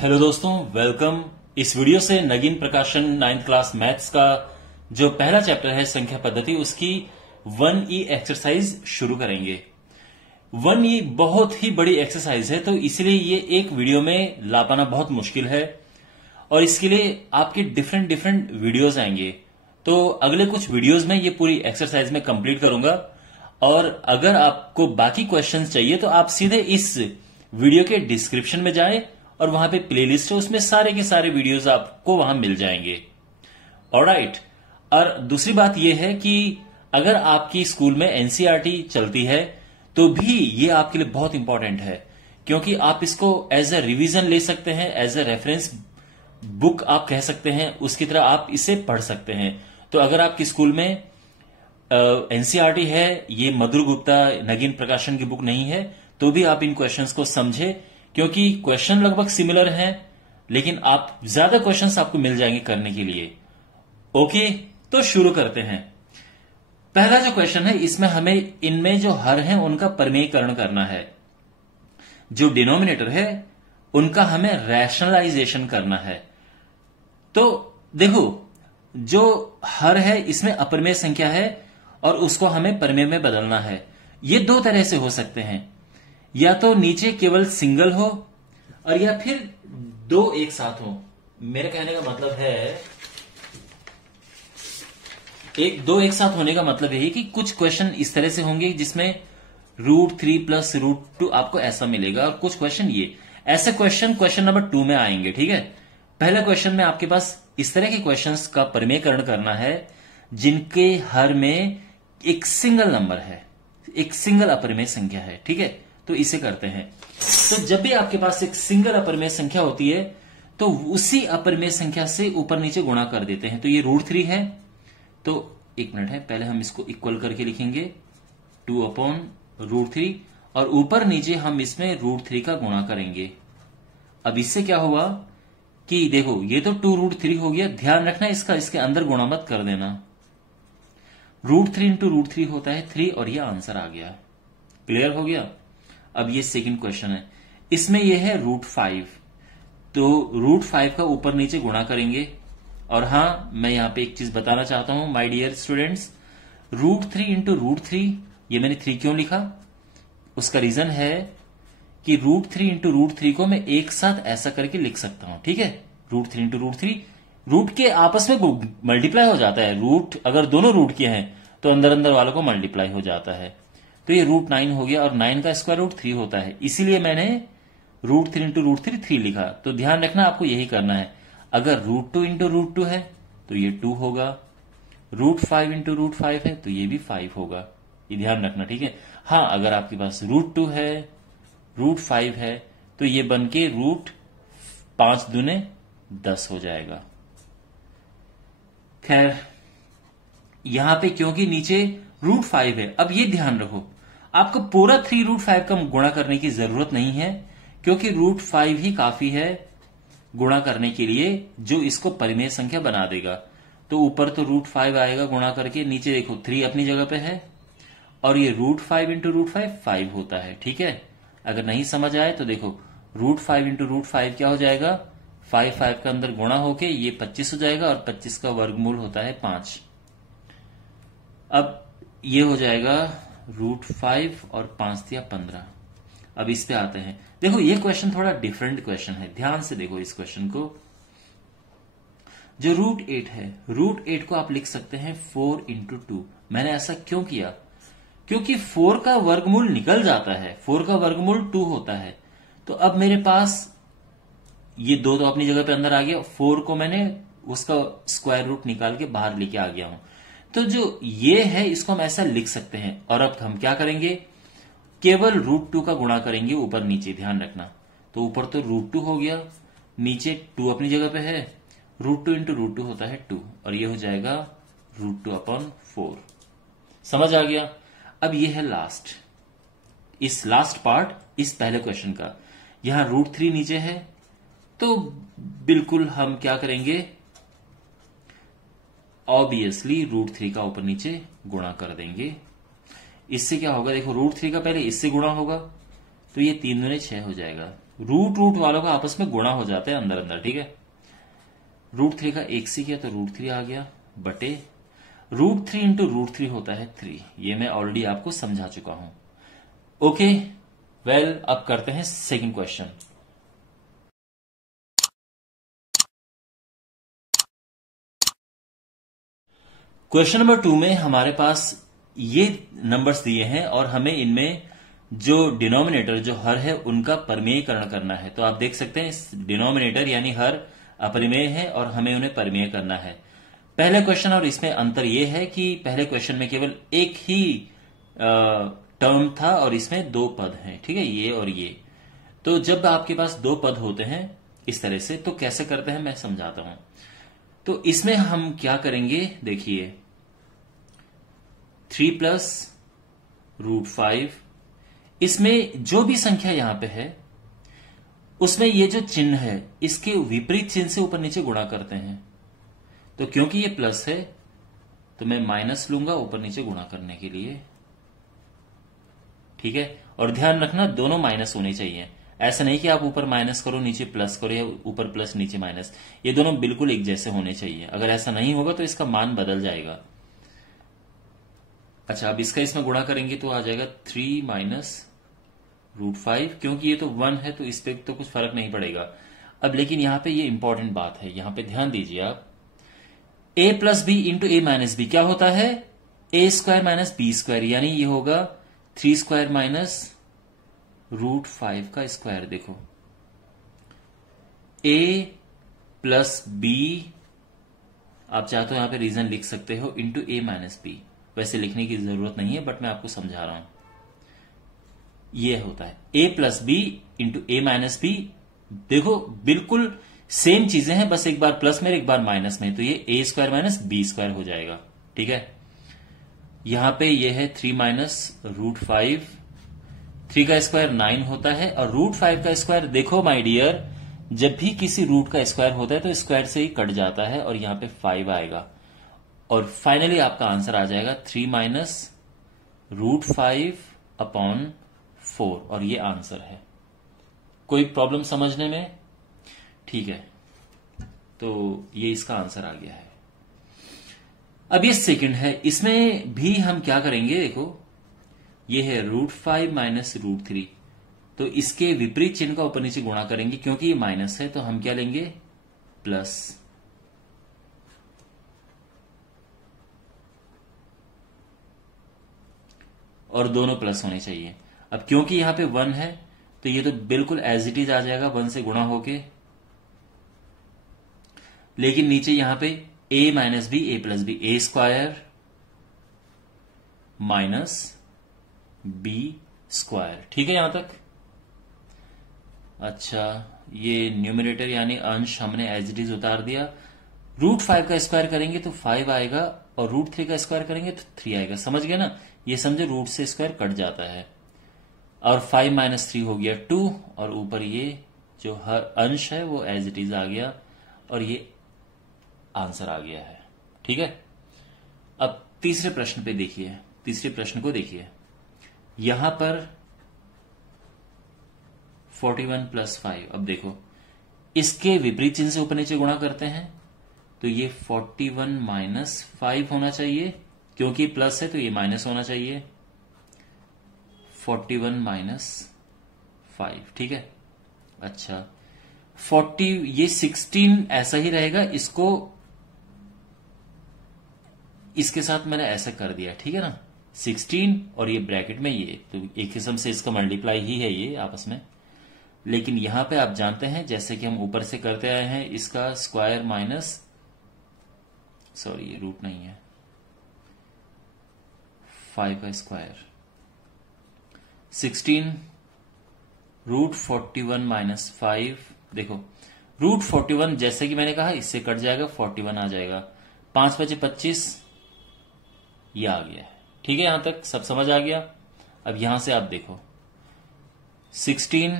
Hello दोस्तों, welcome. इस video से नगीन प्रकाशन 9th क्लास मैथ्स का जो पहला चैप्टर है संख्या पद्धति, उसकी 1E एक्सरसाइज शुरू करेंगे। 1E बहुत ही बड़ी एक्सरसाइज है, तो इसलिए ये एक वीडियो में ला पाना बहुत मुश्किल है और इसके लिए आपके डिफरेंट वीडियोस आएंगे। तो अगले कुछ वीडियोस में ये पूरी एक्सरसाइज में कंप्लीट करूंगा और अगर आपको बाकी क्वेश्चंस चाहिए तो आप सीधे इस वीडियो के डिस्क्रिप्शन में जाएं और वहां पे प्लेलिस्ट है, उसमें सारे के सारे वीडियोस आपको वहां मिल जाएंगे। ऑलराइट। और दूसरी बात यह है कि अगर आपकी स्कूल में एनसीईआरटी चलती है तो भी ये आपके लिए बहुत इंपॉर्टेंट है, क्योंकि आप इसको एज ए रिवीजन ले सकते हैं, एज ए रेफरेंस बुक आप कह सकते हैं, उसकी तरह आप इसे पढ़ सकते हैं। तो अगर आपकी स्कूल में एनसीईआरटी है, ये मधुर गुप्ता नगीन प्रकाशन की बुक नहीं है, तो भी आप इन क्वेश्चंस को समझे, क्योंकि क्वेश्चन लगभग सिमिलर हैं, लेकिन आप ज्यादा क्वेश्चंस आपको मिल जाएंगे करने के लिए। ओके, तो शुरू करते हैं। पहला जो क्वेश्चन है, इसमें हमें इनमें जो हर हैं उनका परमेयीकरण करना है। जो डिनोमिनेटर है उनका हमें रैशनलाइजेशन करना है। तो देखो, जो हर है इसमें अपरमेय संख्या है और उसको हमें परमेय में बदलना है। ये दो तरह से हो सकते हैं, या तो नीचे केवल सिंगल हो और या फिर दो एक साथ हो। मेरे कहने का मतलब है, दो एक साथ होने का मतलब यही कि कुछ क्वेश्चन इस तरह से होंगे जिसमें √3 + √2 आपको ऐसा मिलेगा, और कुछ क्वेश्चन ये ऐसे क्वेश्चन नंबर 2 में आएंगे। ठीक है, पहला क्वेश्चन में आपके पास इस तरह के क्वेश्चंस का परमेयीकरण करना है जिनके हर में एक सिंगल नंबर है, एक सिंगल अपरमेय संख्या है। ठीक है, तो इसे करते हैं। तो जब भी आपके पास एक सिंगल अपरमेय संख्या होती है तो उसी अपरमेय संख्या से ऊपर नीचे गुणा कर देते हैं। तो ये √3 है, तो एक मिनट है, पहले हम इसको इक्वल करके लिखेंगे 2/√3 और ऊपर नीचे हम इसमें √3 का गुणा करेंगे। अब इससे क्या हुआ कि देखो, ये तो 2√3 हो गया। ध्यान रखना इसका, इसके अंदर गुणा मत कर देना। √3 × √3 होता है 3 और ये आंसर आ गया। क्लियर हो गया। अब ये सेकंड क्वेश्चन है, इसमें ये है √5, तो √5 का ऊपर नीचे गुणा करेंगे। और हां, मैं यहां पे एक चीज बताना चाहता हूं माय डियर स्टूडेंट्स, √3 × √3, ये मैंने 3 क्यों लिखा, उसका रीजन है कि √3 × √3 को मैं एक साथ ऐसा करके लिख सकता हूं। ठीक है, √3 × √3, रूट के आपस में मल्टीप्लाई हो जाता है। रूट अगर दोनों रूट के हैं तो अंदर अंदर वालों को मल्टीप्लाई हो जाता है। तो ये √9 हो गया और 9 का स्क्वायर रूट 3 होता है, इसीलिए मैंने √3 × √3 3 लिखा। तो ध्यान रखना, आपको यही करना है। अगर √2 × √2 है तो ये 2 होगा, √5 × √5 है तो ये भी 5 होगा। ये ध्यान रखना, ठीक है। हाँ, अगर आपके पास √2 है, √5 है तो ये बन के √5 दूने 10 हो जाएगा। खैर, यहां पे क्योंकि नीचे √5 है, अब ये ध्यान रखो, आपको पूरा 3√5 का गुणा करने की जरूरत नहीं है, क्योंकि √5 ही काफी है गुणा करने के लिए, जो इसको परिमेय संख्या बना देगा। तो ऊपर तो √5 आएगा गुणा करके, नीचे देखो 3 अपनी जगह पे है और ये √5 × √5 5 होता है। ठीक है, अगर नहीं समझ आए तो देखो, √5 × √5 क्या हो जाएगा, 5 का अंदर गुणा होके ये 25 हो जाएगा और 25 का वर्गमूल होता है 5। अब ये हो जाएगा √5 और 5 दिया 15। अब इस पे आते हैं। देखो, ये क्वेश्चन थोड़ा डिफरेंट क्वेश्चन है, ध्यान से देखो इस क्वेश्चन को। जो √8 है, √8 को आप लिख सकते हैं 4 × 2। मैंने ऐसा क्यों किया, क्योंकि 4 का वर्गमूल निकल जाता है, 4 का वर्गमूल 2 होता है। तो अब मेरे पास ये 2 तो अपनी जगह पे अंदर आ गया, 4 को मैंने उसका स्क्वायर रूट निकाल के बाहर लेके आ गया हूं। तो जो ये है इसको हम ऐसा लिख सकते हैं। और अब हम क्या करेंगे, केवल √2 का गुणा करेंगे ऊपर नीचे, ध्यान रखना। तो ऊपर तो √2 हो गया, नीचे 2 अपनी जगह पे है, √2 × √2 होता है 2 और ये हो जाएगा √2/4। समझ आ गया। अब ये है लास्ट, इस लास्ट पार्ट इस पहले क्वेश्चन का। यहां √3 नीचे है, तो बिल्कुल हम क्या करेंगे, ऑब्वियसली √3 का ऊपर नीचे गुणा कर देंगे। इससे क्या होगा, देखो √3 का पहले इससे गुणा होगा तो ये 3 दूने 6 हो जाएगा, रूट रूट वालों का आपस में गुणा हो जाता है अंदर अंदर, ठीक है। √3 का 1 से किया तो √3 आ गया, बटे √3 इंटू √3 होता है 3। ये मैं ऑलरेडी आपको समझा चुका हूं। ओके, वेल अब करते हैं सेकंड क्वेश्चन। क्वेश्चन नंबर 2 में हमारे पास ये नंबर्स दिए हैं और हमें इनमें जो डिनोमिनेटर जो हर है उनका परमेयीकरण करना है। तो आप देख सकते हैं डिनोमिनेटर यानी हर अपरिमेय है और हमें उन्हें परमेय करना है। पहले क्वेश्चन और इसमें अंतर यह है कि पहले क्वेश्चन में केवल एक ही टर्म था और इसमें 2 पद हैं, ठीक है, ये और ये। तो जब आपके पास 2 पद होते हैं इस तरह से तो कैसे करते हैं मैं समझाता हूं। तो इसमें हम क्या करेंगे, देखिए 3 प्लस √5, इसमें जो भी संख्या यहां पे है उसमें ये जो चिन्ह है इसके विपरीत चिन्ह से ऊपर नीचे गुणा करते हैं। तो क्योंकि ये प्लस है तो मैं माइनस लूंगा ऊपर नीचे गुणा करने के लिए, ठीक है। और ध्यान रखना दोनों माइनस होने चाहिए, ऐसा नहीं कि आप ऊपर माइनस करो नीचे प्लस करो या ऊपर प्लस नीचे माइनस, ये दोनों बिल्कुल एक जैसे होने चाहिए। अगर ऐसा नहीं होगा तो इसका मान बदल जाएगा। अच्छा, अब इसका इसमें गुणा करेंगे तो आ जाएगा 3 माइनस √5, क्योंकि ये तो 1 है तो इस पे तो कुछ फर्क नहीं पड़ेगा। अब लेकिन यहां पे ये इंपॉर्टेंट बात है, यहां पे ध्यान दीजिए आप, a plus b into a minus b क्या होता है, a² माइनस b², यानी ये होगा 3² माइनस √5 का स्क्वायर। देखो a प्लस बी, आप चाहे तो यहां पे रीजन लिख सकते हो, इंटू ए माइनस बी। वैसे लिखने की जरूरत नहीं है बट मैं आपको समझा रहा हूं। ये होता है a plus b into a minus b. देखो बिल्कुल सेम चीजें हैं, बस एक बार प्लस में एक बार माइनस में, तो ये a² माइनस b² हो जाएगा, ठीक है। यहां पे ये है 3 माइनस √5, 3 का स्क्वायर 9 होता है और √5 का स्क्वायर, देखो माय डियर, जब भी किसी रूट का स्क्वायर होता है तो स्क्वायर से ही कट जाता है और यहां पे 5 आएगा और फाइनली आपका आंसर आ जाएगा 3 माइनस √5 अपॉन 4 और ये आंसर है। कोई प्रॉब्लम समझने में? ठीक है, तो ये इसका आंसर आ गया है। अब ये सेकंड है, इसमें भी हम क्या करेंगे, देखो ये है √5 माइनस √3, तो इसके विपरीत चिन्ह का ऊपर नीचे गुणा करेंगे, क्योंकि ये माइनस है तो हम क्या लेंगे, प्लस। और दोनों प्लस होने चाहिए। अब क्योंकि यहां पे 1 है तो ये तो बिल्कुल एज इट इज आ जाएगा 1 से गुणा होके, लेकिन नीचे यहां पे a minus b a plus b, a² minus b², ठीक है यहां तक। अच्छा, ये न्यूमरेटर यानी अंश हमने एज इट इज उतार दिया। √5 का स्क्वायर करेंगे तो 5 आएगा और √3 का स्क्वायर करेंगे तो 3 आएगा, समझ गए ना। ये समझो रूट से स्क्वायर कट जाता है और 5 माइनस 3 हो गया 2 और ऊपर ये जो हर अंश है वो एज इट इज आ गया और ये आंसर आ गया है, ठीक है। अब तीसरे प्रश्न पे देखिए, तीसरे प्रश्न को देखिए, यहां पर 41 प्लस 5, अब देखो इसके विपरीत चिन्ह से ऊपर नीचे गुणा करते हैं तो ये 41 माइनस 5 होना चाहिए, क्योंकि प्लस है तो ये माइनस होना चाहिए, 41 माइनस 5, ठीक है। अच्छा 40, ये 16 ऐसा ही रहेगा, इसको इसके साथ मैंने ऐसा कर दिया, ठीक है ना, 16 और ये ब्रैकेट में ये, तो एक किस्म से इसका मल्टीप्लाई ही है ये आपस में। लेकिन यहां पे आप जानते हैं जैसे कि हम ऊपर से करते आए हैं, इसका स्क्वायर माइनस, सॉरी ये रूट नहीं है, 5 का स्क्वायर, 16 √41 माइनस 5, देखो √41 जैसे कि मैंने कहा इससे कट जाएगा, 41 आ जाएगा, 5 बचे 25, ये आ गया है, ठीक है। यहां तक सब समझ आ गया। अब यहां से आप देखो 16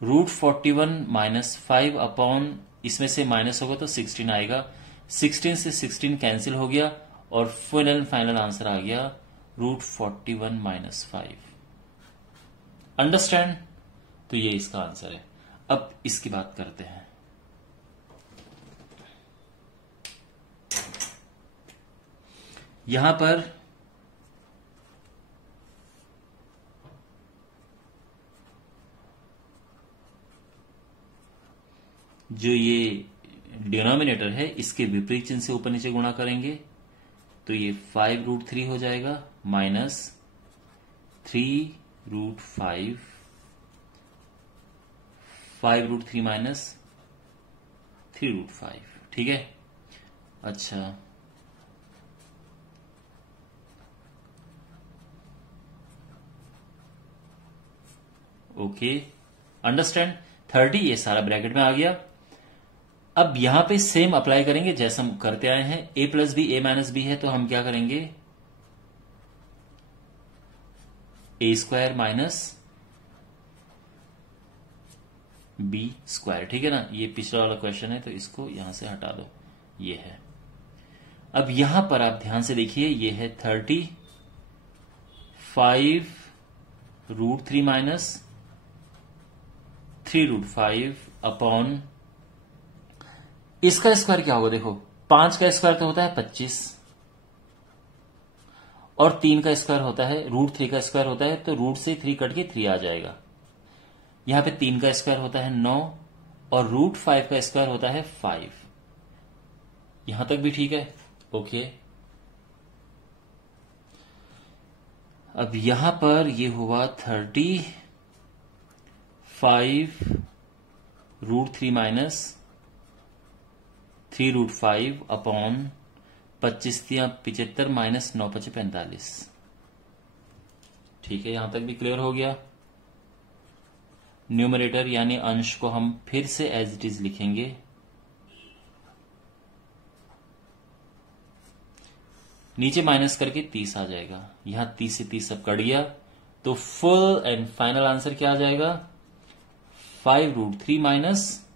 √41 माइनस 5 अपॉन, इसमें से माइनस होगा तो 16 आएगा, 16 से 16 कैंसिल हो गया और फाइनल आंसर आ गया √41 माइनस 5। अंडरस्टैंड? तो ये इसका आंसर है। अब इसकी बात करते हैं। यहां पर जो ये डिनोमिनेटर है इसके विपरीत चिन्ह से ऊपर नीचे गुणा करेंगे तो ये 5√3 हो जाएगा माइनस 3√5, 5√3 माइनस 3√5। ठीक है। अच्छा, ओके, अंडरस्टैंड। 30 ये सारा ब्रैकेट में आ गया। अब यहां पे सेम अप्लाई करेंगे जैसे हम करते आए हैं। a plus b a minus b है तो हम क्या करेंगे, a square minus b square. ठीक है ना, ये पिछला वाला क्वेश्चन है तो इसको यहां से हटा दो, ये है। अब यहां पर आप ध्यान से देखिए, ये है 30, 5√3 माइनस 3√5 अपॉन इसका स्क्वायर क्या होगा, देखो 5 का स्क्वायर तो होता है 25 और 3 का स्क्वायर होता है √3 का स्क्वायर होता है, तो रूट से 3 कट के 3 आ जाएगा। यहां पे 3 का स्क्वायर होता है 9 और √5 का स्क्वायर होता है 5। यहां तक भी ठीक है, ओके। अब यहां पर ये हुआ 30, 5√3 माइनस 3√5 अपॉन 25×75 माइनस 9×5=45। ठीक है, यहां तक भी क्लियर हो गया। न्यूमरेटर यानी अंश को हम फिर से एज इट इज लिखेंगे। नीचे माइनस करके 30 आ जाएगा। यहां 30 से 30 सब कट गया तो फुल एंड फाइनल आंसर क्या आ जाएगा, 5√3 माइनस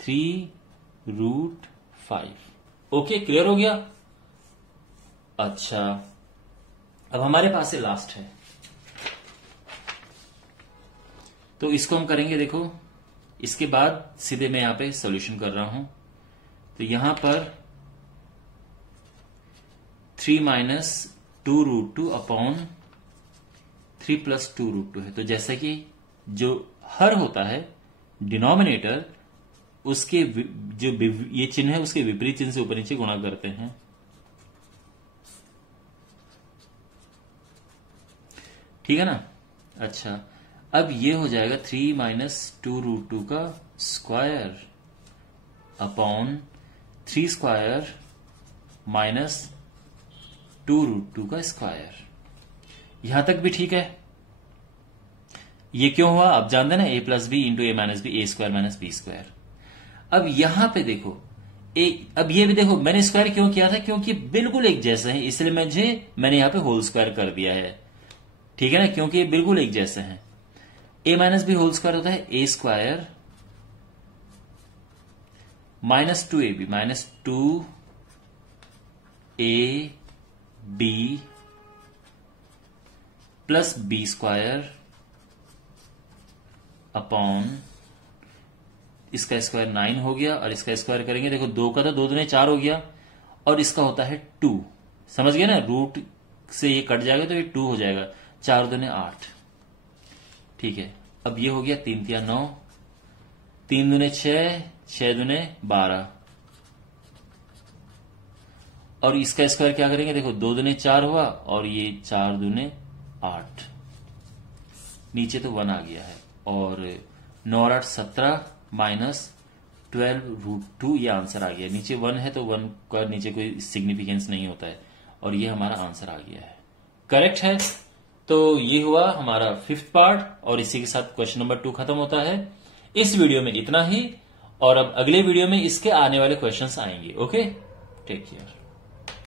3√5। ओके, क्लियर हो गया। अच्छा, अब हमारे पास से लास्ट है तो इसको हम करेंगे। देखो, इसके बाद सीधे मैं यहां पे सॉल्यूशन कर रहा हूं तो यहां पर 3 माइनस 2√2 अपॉन 3 प्लस 2√2 है। तो जैसा कि जो हर होता है डिनोमिनेटर, उसके जो ये चिन्ह है उसके विपरीत चिन्ह से ऊपर नीचे गुणा करते हैं। ठीक है ना। अच्छा, अब ये हो जाएगा 3 माइनस 2√2 का स्क्वायर अपॉन 3 स्क्वायर माइनस 2√2 का स्क्वायर। यहां तक भी ठीक है। ये क्यों हुआ आप जानते हैं ना, a plus b into a minus b, a square minus b square. अब यहां पे देखो, अब ये भी देखो मैंने स्क्वायर क्यों किया था, क्योंकि बिल्कुल एक जैसे हैं, इसलिए मैंने यहां पे होल स्क्वायर कर दिया है। ठीक है ना, क्योंकि ये बिल्कुल एक जैसे हैं। a minus b whole square होता है a square minus 2ab minus 2ab plus b square upon इसका स्क्वायर 9 हो गया और इसका स्क्वायर करेंगे, देखो 2 का तो 2 दूने 4 हो गया और इसका होता है 2। समझ गया ना, रूट से ये कट जाएगा तो ये 2 हो जाएगा, 4 दूने 8। ठीक है, अब ये हो गया 3 तिया 9, 3 दूने 6, 6 दूने 12 और इसका स्क्वायर क्या करेंगे, देखो 2 दूने 4 हुआ और ये 4 दूने 8, नीचे तो 1 आ गया है और 9 और 8 17 माइनस 12√2 ये आंसर आ गया। नीचे 1 है तो 1 का नीचे कोई सिग्निफिकेंस नहीं होता है और ये हमारा आंसर आ गया है। करेक्ट है। तो ये हुआ हमारा 5th पार्ट और इसी के साथ क्वेश्चन नंबर 2 खत्म होता है। इस वीडियो में इतना ही और अब अगले वीडियो में इसके आने वाले क्वेश्चंस आएंगे। Okay, take care.